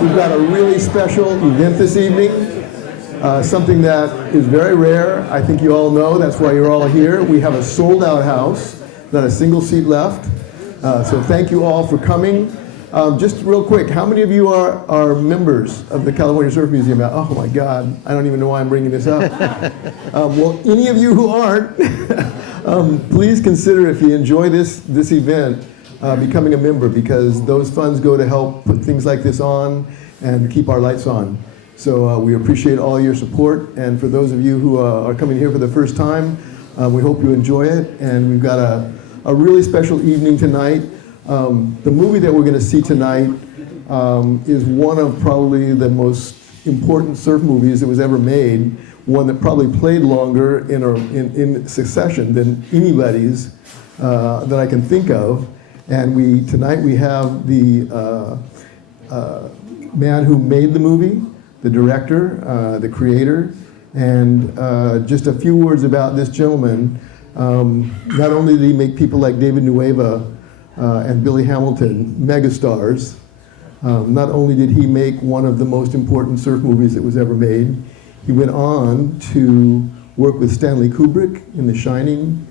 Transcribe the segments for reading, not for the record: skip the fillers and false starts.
We've got a really special event this evening, something that is very rare. I think you all know, that's why you're all here. We have a sold-out house, not a single seat left. So thank you all for coming. Just real quick, how many of you are members of the California Surf Museum? Oh my God, I don't even know why I'm bringing this up. Well, any of you who aren't, please consider, if you enjoy this event, becoming a member, because those funds go to help put things like this on and keep our lights on. So we appreciate all your support, and for those of you who are coming here for the first time, we hope you enjoy it, and we've got a really special evening tonight. The movie that we're going to see tonight is one of probably the most important surf movies that was ever made, one that probably played longer in succession than anybody's that I can think of. And tonight we have the man who made the movie, the director, the creator, and just a few words about this gentleman. Not only did he make people like David Nuuhiwa and Billy Hamilton megastars, not only did he make one of the most important surf movies that was ever made, he went on to work with Stanley Kubrick in The Shining.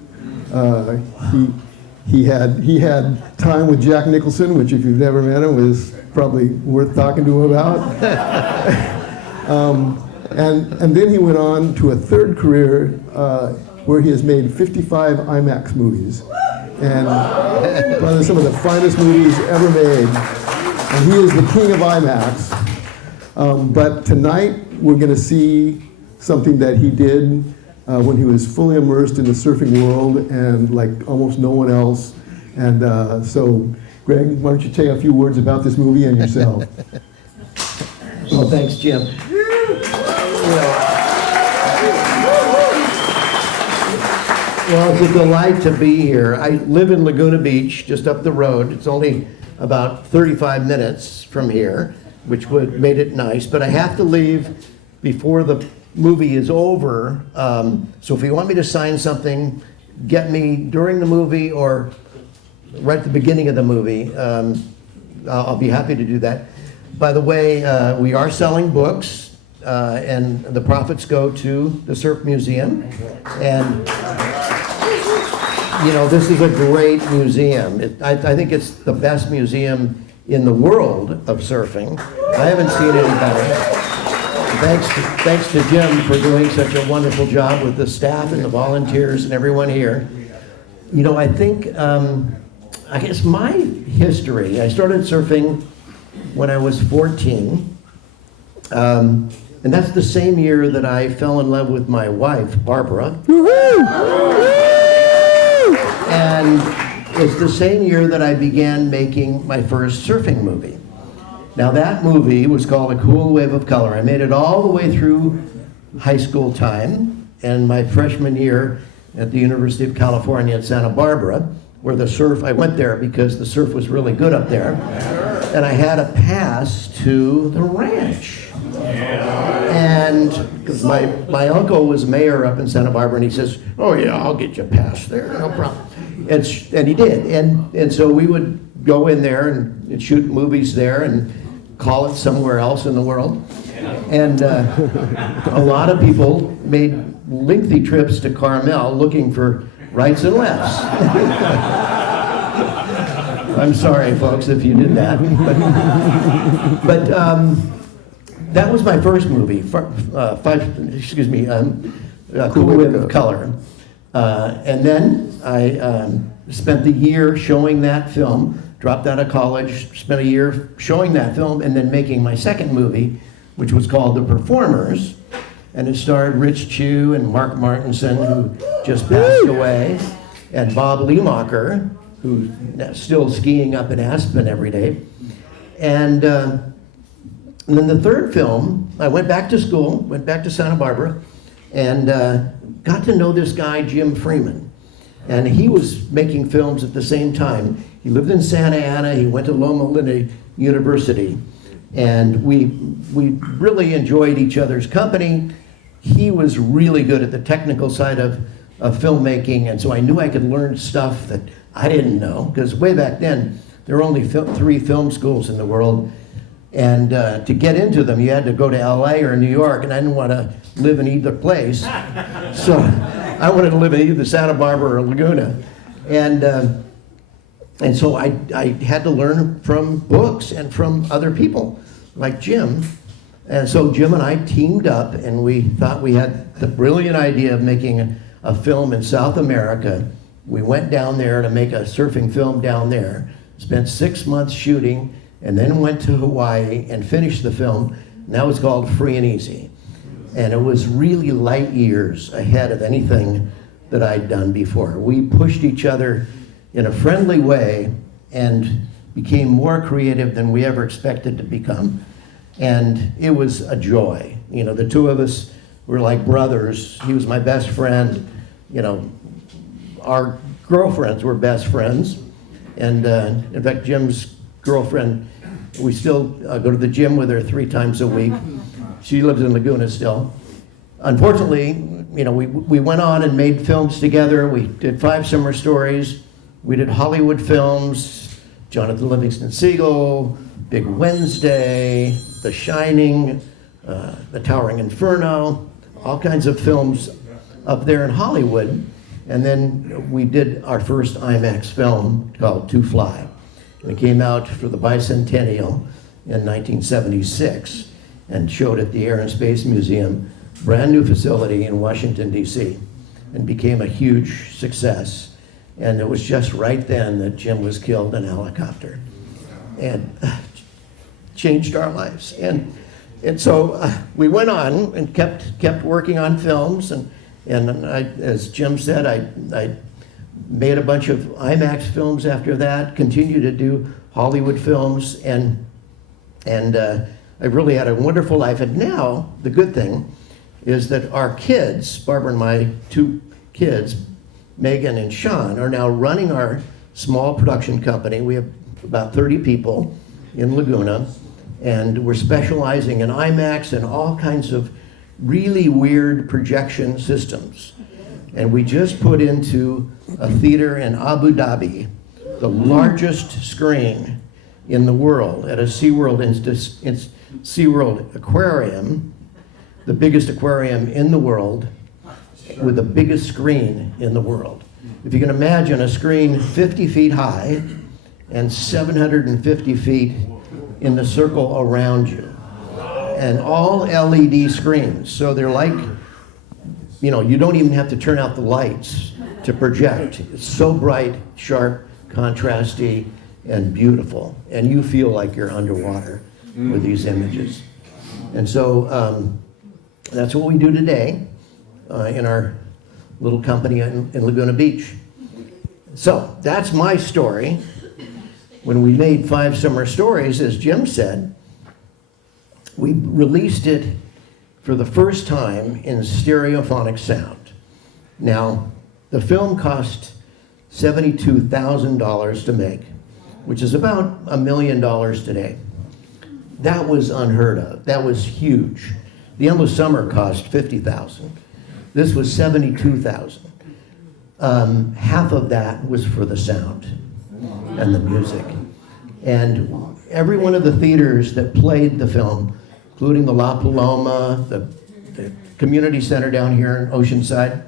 He had time with Jack Nicholson, which if you've never met him was probably worth talking to him about. And then he went on to a third career where he has made 55 IMAX movies. And probably some of the finest movies ever made. And he is the king of IMAX. But tonight we're going to see something that he did when he was fully immersed in the surfing world and like almost no one else. And so, Greg, why don't you say a few words about this movie and yourself? Well, thanks, Jim. Well, it's a delight to be here. I live in Laguna Beach, just up the road. It's only about 35 minutes from here, which made it nice. But I have to leave before the movie is over. So if you want me to sign something, get me during the movie or right at the beginning of the movie. I'll be happy to do that. By the way, we are selling books, and the profits go to the Surf Museum. And you know, this is a great museum. I think it's the best museum in the world of surfing. I haven't seen any better. Thanks to Jim for doing such a wonderful job with the staff and the volunteers and everyone here. You know, I think, I guess my history, I started surfing when I was 14. And that's the same year that I fell in love with my wife, Barbara. And it's the same year that I began making my first surfing movie. Now that movie was called A Cool Wave of Color. I made it all the way through high school time and my freshman year at the University of California at Santa Barbara, where the surf, I went there because the surf was really good up there. And I had a pass to the ranch. And because my uncle was mayor up in Santa Barbara, and he says, "Oh yeah, I'll get you a pass there, no problem." And he did. And so we would go in there and shoot movies there and call it somewhere else in the world. And a lot of people made lengthy trips to Carmel looking for rights and lefts. I'm sorry, folks, if you did that. But that was my first movie, Cool Wave of Color. And then I spent the year showing that film, dropped out of college, spent a year showing that film, and then making my second movie, which was called The Performers. And it starred Rich Chew and Mark Martinson, who just passed away, and Bob Liemacher, who's still skiing up in Aspen every day. And then the third film, I went back to school, went back to Santa Barbara, and got to know this guy, Jim Freeman. And he was making films at the same time. He lived in Santa Ana, he went to Loma Linda University, and we really enjoyed each other's company. He was really good at the technical side of filmmaking, and so I knew I could learn stuff that I didn't know, because way back then, there were only 3 film schools in the world, And to get into them, you had to go to LA or New York, and I didn't want to live in either place. So I wanted to live in either Santa Barbara or Laguna. And so I had to learn from books and from other people, like Jim. And so Jim and I teamed up, and we thought we had the brilliant idea of making a film in South America. We went down there to make a surfing film down there, spent 6 months shooting, and then went to Hawaii and finished the film. And that was called Free and Easy. And it was really light years ahead of anything that I'd done before. We pushed each other in a friendly way and became more creative than we ever expected to become. And it was a joy. You know, the two of us were like brothers. He was my best friend. You know, our girlfriends were best friends. And in fact, Jim's girlfriend, we still go to the gym with her 3 times a week. She lives in Laguna still. Unfortunately, you know, we went on and made films together. We did 5 summer stories. We did Hollywood films, Jonathan Livingston Seagull, Big Wednesday, The Shining, The Towering Inferno, all kinds of films up there in Hollywood. And then we did our first IMAX film called To Fly. And it came out for the bicentennial in 1976 and showed at the Air and Space Museum, brand new facility in Washington, D.C., and became a huge success. And it was just right then that Jim was killed in a helicopter, and changed our lives. And so we went on and kept working on films. And I, as Jim said, I made a bunch of IMAX films after that. Continued to do Hollywood films, and I really had a wonderful life. And now the good thing is that our kids, Barbara and my 2 kids, Megan and Sean, are now running our small production company. We have about 30 people in Laguna, and we're specializing in IMAX and all kinds of really weird projection systems. And we just put into a theater in Abu Dhabi, the largest screen in the world at a SeaWorld aquarium, the biggest aquarium in the world, with the biggest screen in the world. If you can imagine a screen 50 feet high and 750 feet in the circle around you, and all LED screens. So they're like, you know, you don't even have to turn out the lights to project. It's so bright, sharp, contrasty, and beautiful. And you feel like you're underwater with these images. And so that's what we do today in our little company in Laguna Beach. So that's my story. When we made 5 summer stories, as Jim said, we released it for the first time in stereophonic sound. Now, the film cost $72,000 to make, which is about $1 million today. That was unheard of. That was huge. The Endless Summer cost $50,000. This was $72,000. Half of that was for the sound and the music. And every one of the theaters that played the film, including the La Paloma, the community center down here in Oceanside,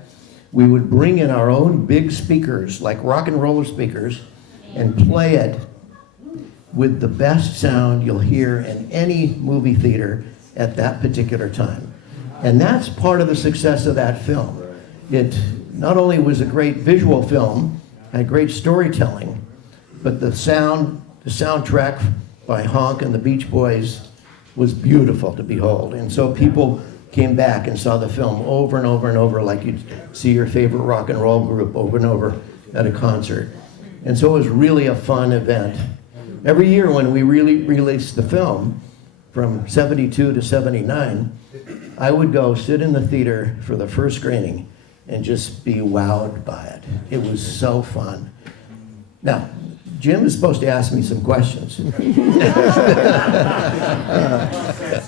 we would bring in our own big speakers, like rock and roller speakers, and play it with the best sound you'll hear in any movie theater at that particular time. And that's part of the success of that film. It not only was a great visual film, had great storytelling, but the soundtrack by Honk and the Beach Boys was beautiful to behold. And so people came back and saw the film over and over and over, like you'd see your favorite rock and roll group over and over at a concert. And so it was really a fun event. Every year when we really released the film, from 72 to 79, I would go sit in the theater for the first screening and just be wowed by it. It was so fun. Now, Jim is supposed to ask me some questions.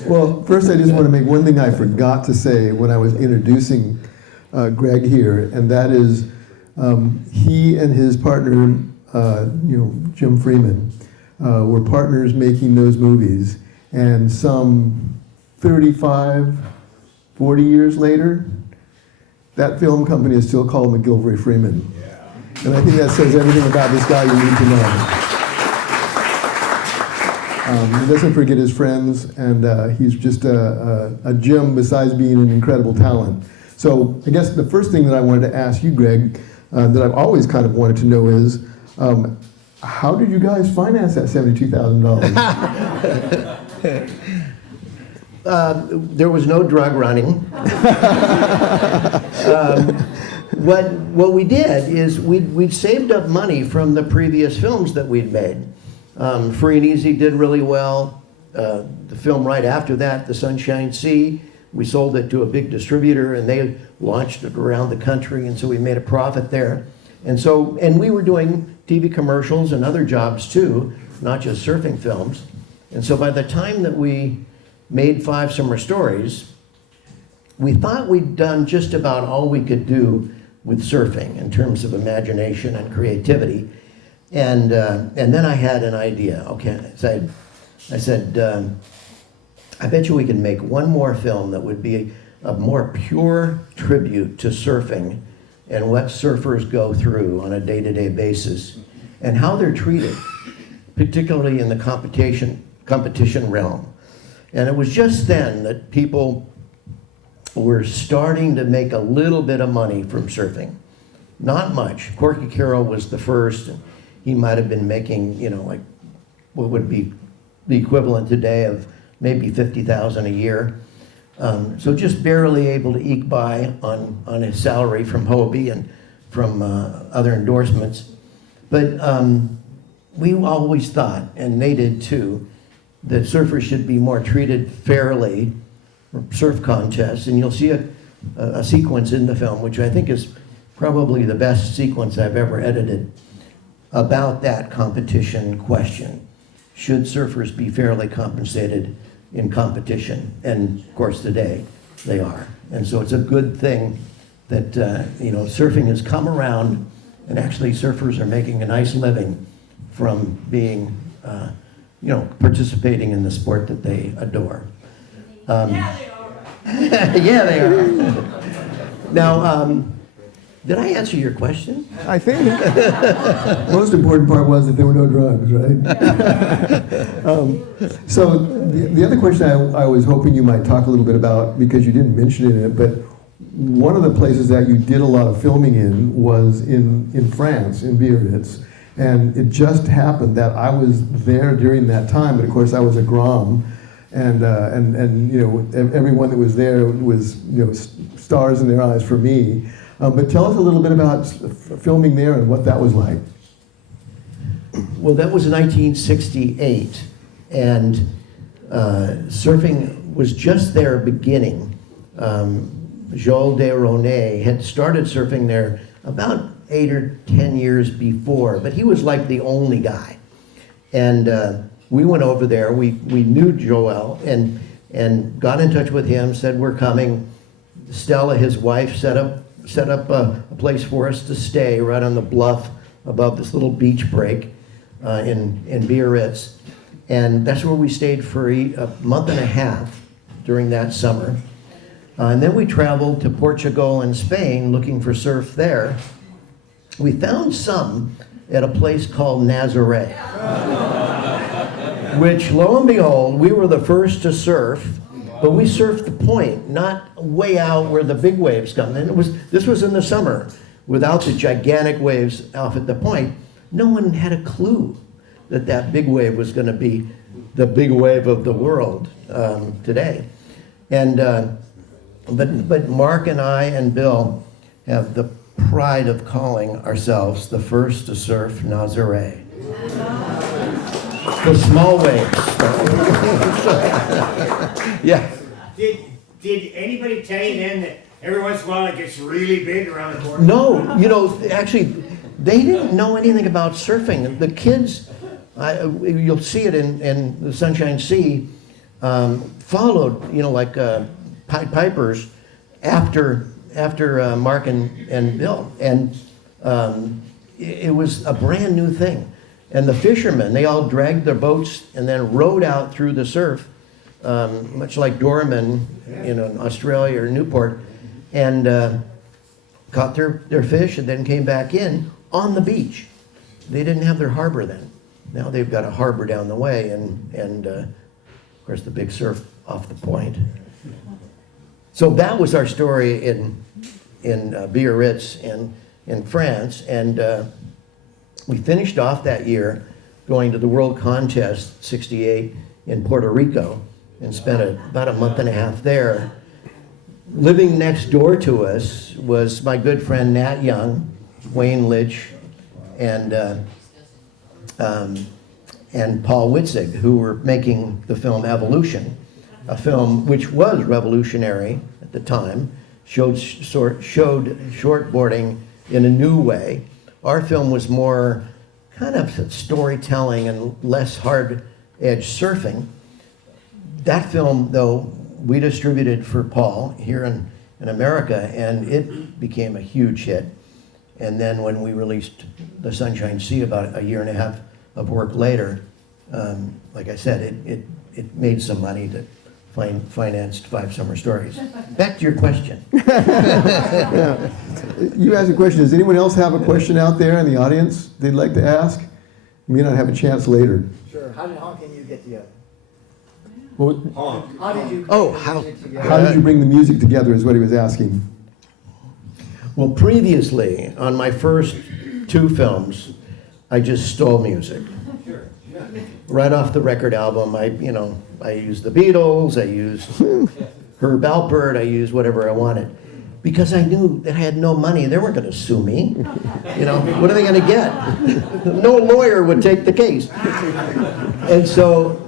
Well, first I just want to make one thing I forgot to say when I was introducing Greg here, and that is he and his partner, Jim Freeman, were partners making those movies. And some 35, 40 years later, that film company is still called McGillivray Freeman. And I think that says everything about this guy you need to know. He doesn't forget his friends, and he's just a gem besides being an incredible talent. So I guess the first thing that I wanted to ask you, Greg, that I've always kind of wanted to know is, how did you guys finance that $72,000? There was no drug running. What we did is we'd saved up money from the previous films that we'd made. Free and Easy did really well. The film right after that, The Sunshine Sea, we sold it to a big distributor, and they launched it around the country, and so we made a profit there. And we were doing TV commercials and other jobs too, not just surfing films. And so by the time that we made 5 Summer Stories, we thought we'd done just about all we could do with surfing in terms of imagination and creativity. And then I had an idea. Okay, I said, I bet you we can make one more film that would be a more pure tribute to surfing and what surfers go through on a day-to-day basis and how they're treated, particularly in the competition realm. And it was just then that people were starting to make a little bit of money from surfing. Not much. Corky Carroll was the first, and he might have been making, like what would be the equivalent today of maybe $50,000 a year. So just barely able to eke by on his salary from Hobie and from other endorsements. But we always thought, and they did too, that surfers should be more treated fairly for surf contests. And you'll see a sequence in the film, which I think is probably the best sequence I've ever edited, about that competition question. Should surfers be fairly compensated in competition? And of course today they are. And so it's a good thing that surfing has come around, and actually surfers are making a nice living from being participating in the sport that they adore. Yeah, they are. Yeah, they are. Now, did I answer your question? I think. Most important part was that there were no drugs, right? So the other question I was hoping you might talk a little bit about, because you didn't mention it, but one of the places that you did a lot of filming in was in France, in Biarritz. And it just happened that I was there during that time, but of course I was a Grom. And everyone that was there was stars in their eyes for me. But tell us a little bit about filming there and what that was like. Well, that was 1968, and surfing was just there beginning. Joel de Ronay had started surfing there about 8 or 10 years before, but he was like the only guy. And we went over there. We knew Joel and got in touch with him. Said we're coming. Stella, his wife, set up a place for us to stay right on the bluff above this little beach break in Biarritz, and that's where we stayed for a month and a half during that summer. And then we traveled to Portugal and Spain looking for surf there. We found some at a place called Nazaré, which, lo and behold, we were the first to surf, but we surfed the point, not way out where the big waves come. And this was in the summer, without the gigantic waves off at the point. No one had a clue that big wave was going to be the big wave of the world today. And but Mark and I and Bill have the pride of calling ourselves the first to surf Nazaré. The small waves. Yeah. Did anybody tell you then that every once in a while it gets really big around the corner? No, actually, they didn't know anything about surfing. The kids, you'll see it in the Sunshine Sea, followed, like Pied Pipers after Mark and Bill, and it was a brand new thing. And the fishermen, they all dragged their boats and then rowed out through the surf much like Dorman, in Australia or Newport, and caught their fish and then came back in on the beach. They didn't have their harbor then. Now they've got a harbor down the way, and of course the big surf off the point. So that was our story in Biarritz in France, and we finished off that year going to the World Contest '68 in Puerto Rico and spent about a month and a half there. Living next door to us was my good friend Nat Young, Wayne Litch, and Paul Witzig, who were making the film Evolution, a film which was revolutionary at the time, showed shortboarding in a new way. Our film was more kind of storytelling and less hard-edged surfing. That film, though, we distributed for Paul here in America, and it became a huge hit. And then when we released The Sunshine Sea about a year and a half of work later, like I said, it made some money that financed 5 Summer Stories. Back to your question. Yeah. You asked a question. Does anyone else have a question out there in the audience they'd like to ask? You may not have a chance later. Sure. How can you get together? Well, How did you? how did you bring the music together is what he was asking. Well, previously, on my first 2 films, I just stole music. Right off the record album, I used the Beatles, I used Herb Alpert, I used whatever I wanted. Because I knew that I had no money, they weren't gonna sue me. What are they gonna get? No lawyer would take the case. And so,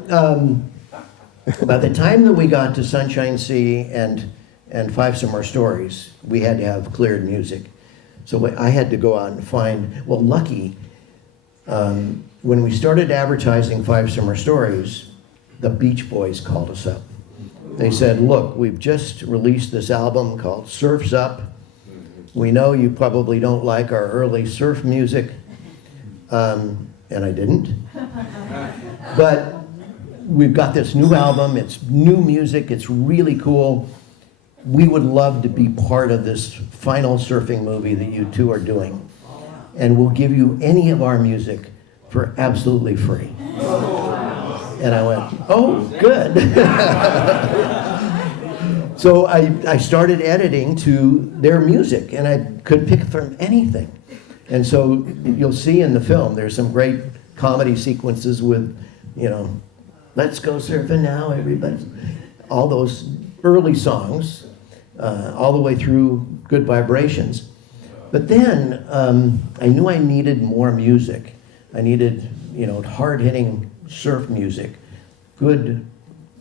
by the time that we got to Sunshine Sea and 5 Summer Stories, we had to have cleared music. So I had to go out and find, lucky, when we started advertising 5 Summer Stories, the Beach Boys called us up. They said, look, we've just released this album called Surf's Up. We know you probably don't like our early surf music, and I didn't. But we've got this new album, it's new music, it's really cool. We would love to be part of this final surfing movie that you 2 are doing. And we'll give you any of our music for absolutely free. And I went, oh, good. So I started editing to their music, and I could pick from anything. And so you'll see in the film, there's some great comedy sequences with, let's go surfing now, everybody. All those early songs, all the way through Good Vibrations. But then I knew I needed more music. I needed, hard-hitting surf music, good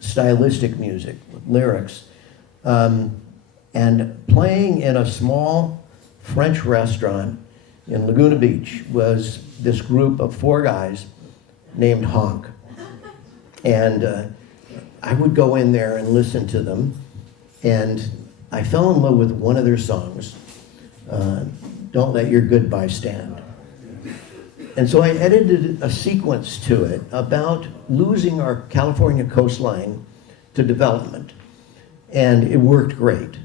stylistic music, lyrics. And playing in a small French restaurant in Laguna Beach was this group of 4 guys named Honk. And I would go in there and listen to them, and I fell in love with one of their songs, Don't Let Your Goodbye Stand. And so I edited a sequence to it about losing our California coastline to development. And it worked great.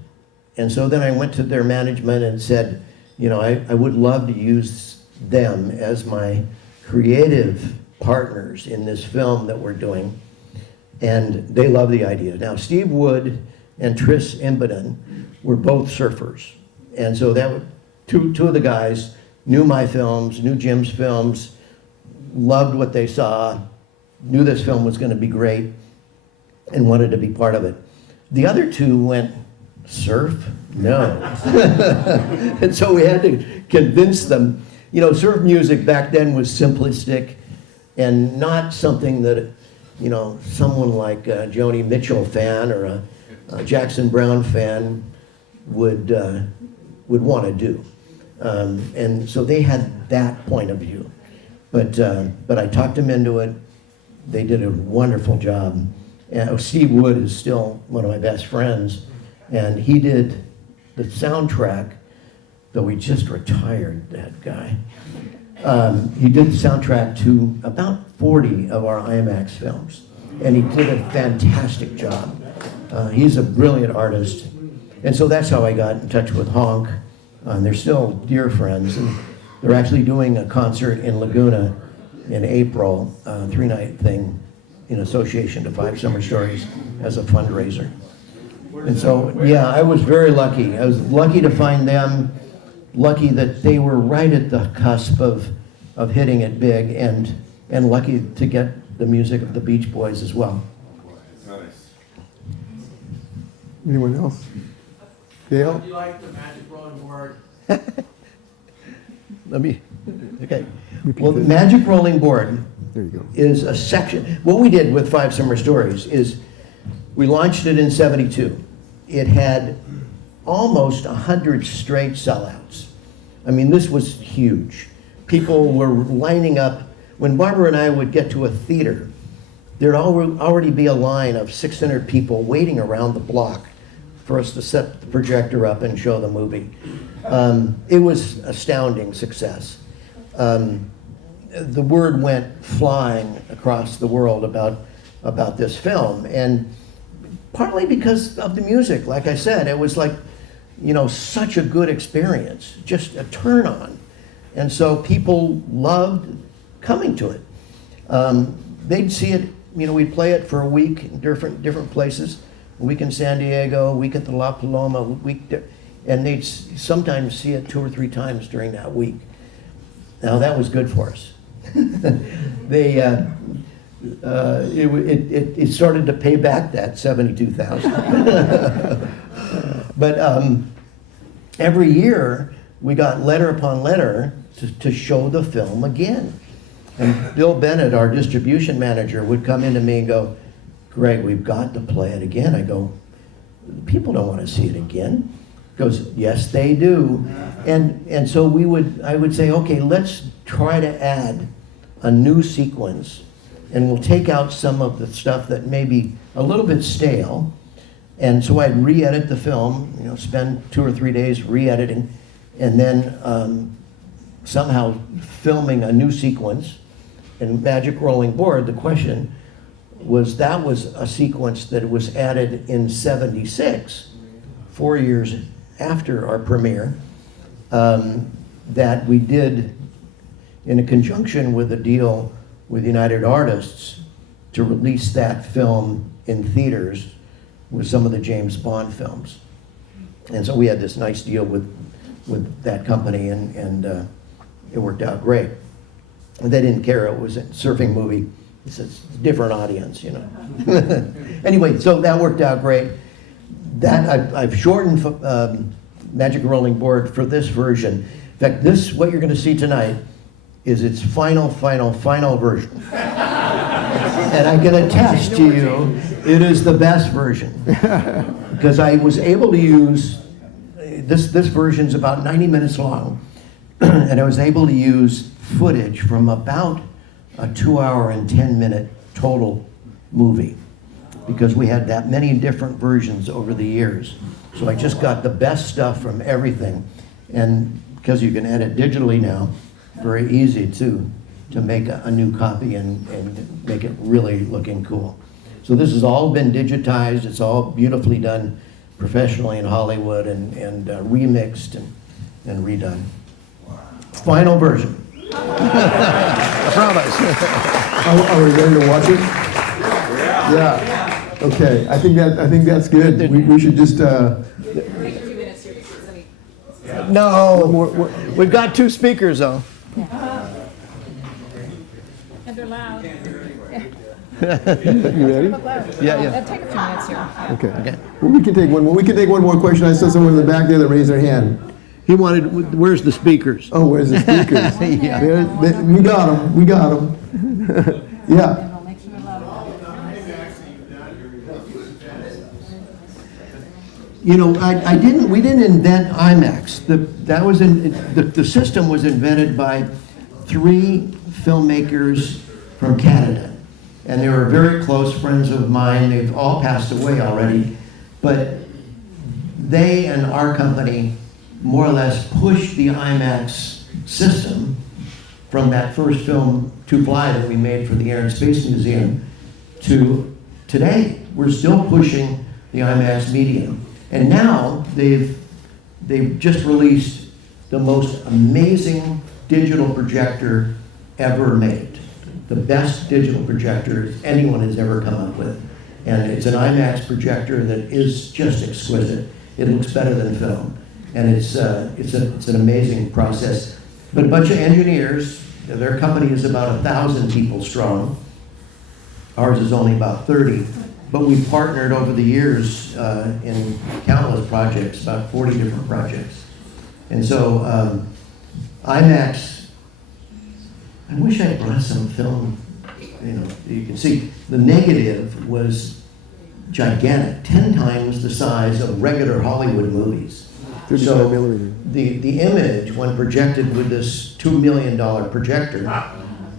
And so then I went to their management and said, I would love to use them as my creative partners in this film that we're doing. And they love the idea. Now, Steve Wood and Tris Imboden were both surfers. And so that two of the guys knew my films, knew Jim's films, loved what they saw, knew this film was going to be great, and wanted to be part of it. The other 2 went, surf? No. And so we had to convince them. Surf music back then was simplistic and not something that, someone like a Joni Mitchell fan or a Jackson Browne fan would want to do. And so they had that point of view. But I talked them into it. They did a wonderful job. And Steve Wood is still one of my best friends. And he did the soundtrack, though he just retired, that guy. He did the soundtrack to about 40 of our IMAX films. and he did a fantastic job. He's a brilliant artist. And so that's how I got in touch with Honk. They're still dear friends, and they're actually doing a concert in Laguna in April, a 3-night thing in association to 5 Summer Stories as a fundraiser. And so, yeah, I was very lucky. I was lucky to find them, lucky that they were right at the cusp of hitting it big, and lucky to get the music of the Beach Boys as well. Nice. Anyone else? Dale? Do you like the magic rolling board? Okay. Well, the Magic Rolling Board There you go. is a section. What we did with 5 Summer Stories is we launched it in '72. It had almost 100 straight sellouts. I mean, this was huge. People were lining up. When Barbara and I would get to a theater, there'd already be a line of 600 people waiting around the block for us to set the projector up and show the movie. It was astounding success. The word went flying across the world about this film, and partly because of the music. Like I said, it was like, such a good experience, just a turn on. And so people loved coming to it. They'd see it, we'd play it for a week in different places, a week in San Diego, a week at the La Paloma, and they'd sometimes see it 2 or 3 times during that week. Now that was good for us. It started to pay back that $72,000. But every year we got letter upon letter to show the film again. And Bill Bennett, our distribution manager, would come into me and go, "Greg, we've got to play it again." I go, "People don't want to see it again." He goes, "Yes, they do." And so I would say, "Okay, let's try to add a new sequence, and we'll take out some of the stuff that may be a little bit stale." And so I'd re-edit the film, spend 2 or 3 days re-editing, and then somehow filming a new sequence. And Magic Rolling Board, the question was, that was a sequence that was added in '76, 4 years after our premiere, that we did in a conjunction with a deal with United Artists to release that film in theaters with some of the James Bond films. And so we had this nice deal with that company, and it worked out great. And they didn't care, it was a surfing movie. It's a different audience, Anyway, so that worked out great. That I've shortened Magic Rolling Board for this version. In fact, what you're going to see tonight is its final version. And I can attest to you, it is the best version. Because I was able to use, this version's about 90 minutes long, and I was able to use footage from about a 2-hour and 10-minute total movie, because we had that many different versions over the years. So I just got the best stuff from everything. And because you can edit digitally now, very easy to make a new copy and make it really looking cool. So this has all been digitized. It's all beautifully done professionally in Hollywood and remixed and redone. Final version. I promise. Are we ready to watch it? Yeah. Okay. I think that's good. We should just. No, we've got 2 speakers though. And they're loud. You ready? Yeah. It'll take a few minutes here. Okay. Well, we can take one more. We can take one more question. I saw someone in the back there that raised their hand. He wanted, where's the speakers? Oh, where's the speakers? Yeah. We got them. We got them. Yeah. And I'll make sure they're loud. We didn't invent IMAX. The system was invented by 3 filmmakers from Canada. And they were very close friends of mine. They've all passed away already. But they and our company more or less pushed the IMAX system from that first film, To Fly, that we made for the Air and Space Museum, to today. We're still pushing the IMAX medium. And now they've just released the most amazing digital projector ever made. The best digital projector anyone has ever come up with. And it's an IMAX projector that is just exquisite. It looks better than film. And it's an amazing process. But a bunch of engineers, their company is about 1,000 people strong. Ours is only about 30. But we've partnered over the years in countless projects, about 40 different projects. And so IMAX, I wish I brought some film, you can see. The negative was gigantic, 10 times the size of regular Hollywood movies. 35 millimeter. The image, when projected with this $2 million projector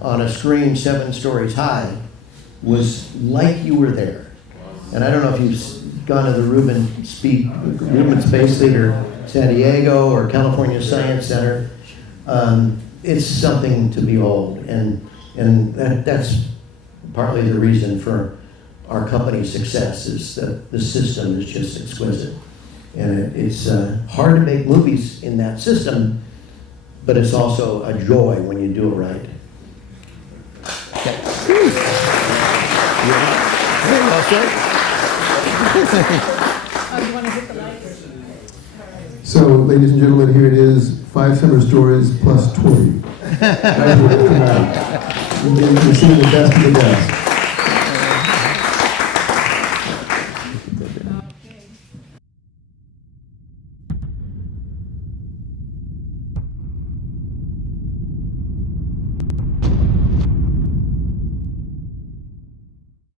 on a screen 7 stories high, was like you were there. And I don't know if you've gone to the Rubin Space Theater, San Diego, or California Science Center. It's something to behold, and that's partly the reason for our company's success, is that the system is just exquisite. And it's hard to make movies in that system, but it's also a joy when you do it right. Oh, you want to hit the lights? So, ladies and gentlemen, here it is, 5 summer stories plus 20. That's what it's about. You're seeing the best of the best.